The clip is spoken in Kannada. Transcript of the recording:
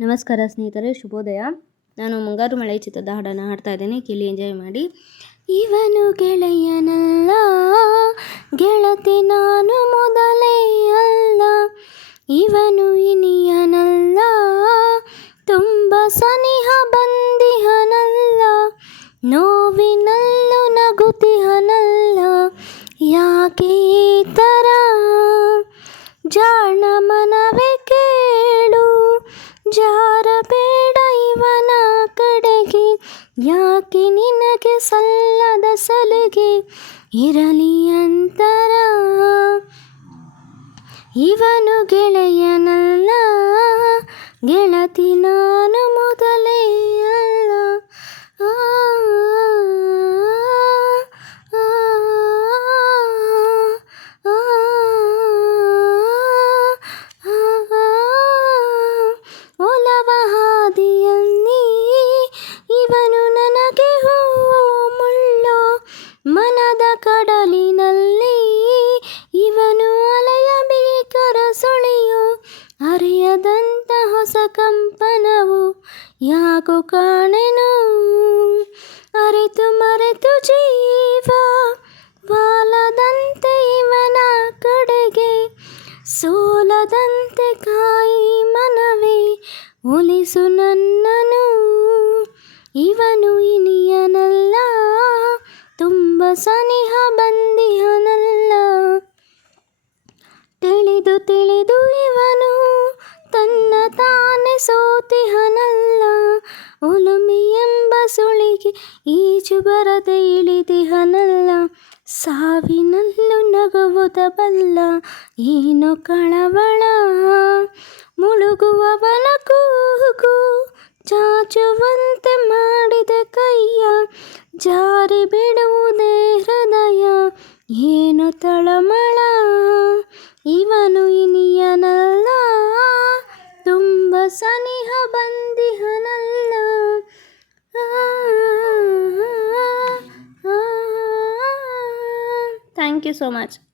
ನಮಸ್ಕಾರ ಸ್ನೇಹಿತರೆ, ಶುಭೋದಯ. ನಾನು ಮುಂಗಾರು ಮಳೆ ಚಿತ್ರದ ಹಾಡನ್ನು ಹಾಡ್ತಾ ಇದ್ದೇನೆ, ಕೇಳಿ ಎಂಜಾಯ್ ಮಾಡಿ. ಇವನು ಗೆಳೆಯನಲ್ಲ, ಗೆಳತಿ ನಾನು ಮೊದಲೇ ಅಲ್ಲ. ಇವನು ಇನಿಯನಲ್ಲ, ತುಂಬ ಸನಿಹ ಬಂದಿಹನಲ್ಲ. ನೋವಿನಲ್ಲೂ ನಗುತ್ತಿಹನಲ್ಲ. ಯಾಕೆ ಈ ಥರ ಜಾಣ ಮನವೇ ಕೇಳು, ಜಾರಬೇಡ ಇವನ ಕಡೆಗೆ. ಯಾಕೆ ನಿನಗೆ ಸಲ್ಲದ ಸಲುಗೆ, ಇರಲಿ ಅಂತರ. ಇವನು ಗೆಳೆಯನಲ್ಲ, ಗೆಳತಿ ನಾನು ಮೊದಲೇ ಅಲ್ಲ. ಆ, ಆ, ಆ, ಆ, ಒಲವ ಹಾದಿಯಲ್ಲಿ ಇವನು ನನಗೆ ಮುಳ್ಳೋ. ಮನದ ಕಡಲಿನಲ್ಲಿ ಇವನು ಅಲೆಯ ಭೀಕರ ಸುಳಿಯೋ. ಅರಿಯದಂತ ಹೊಸ ಕಂಪನವು ಯಾಕೋ ಕಾಣೆನು. ಅರಿತು ಮರೆತು ಜೀವ ವಾಲದಂತೆ ಇವನ ಕಡೆಗೆ. ಸೋಲದಂತೆ ಕಾಯಿ ಮನವೇ ಒಲಿಸು ನನ್ನನು. ಇವನು ಇನಿಯನಲ್ಲ, ತುಂಬ ಸನಿಹ ಬಂದಿಹನಲ್ಲ. ತಿಳಿದು ತಿಳಿದು ಇವನು ತನ್ನ ತಾನೇ ಸೋತಿಹನಲ್ಲ. ಒಲುಮೆ ಎಂಬ ಸುಳಿಗೆ ಈಜು ಬರದೆ ಇಳಿದಿಹನಲ್ಲ. ಸಾವಿನಲ್ಲೂ ನಗುವುದ ಬಲ್ಲ, ಏನೋ ಕಳವಳ. ಮುಳುಗುವವನ ಕೂಗು ಚಾಚುವಂತೆ ಮಾಡಿದೆ ಕೈಯ. ಜಾರಿ ಬಿಡುವುದೇ ಹೃದಯ, ಏನು ತಳಮಳ. ಇವನು ಇನಿಯನಲ್ಲ, ತುಂಬ ಸನಿಹ ಬಂದಿಹನಲ್ಲ. Thank you so much.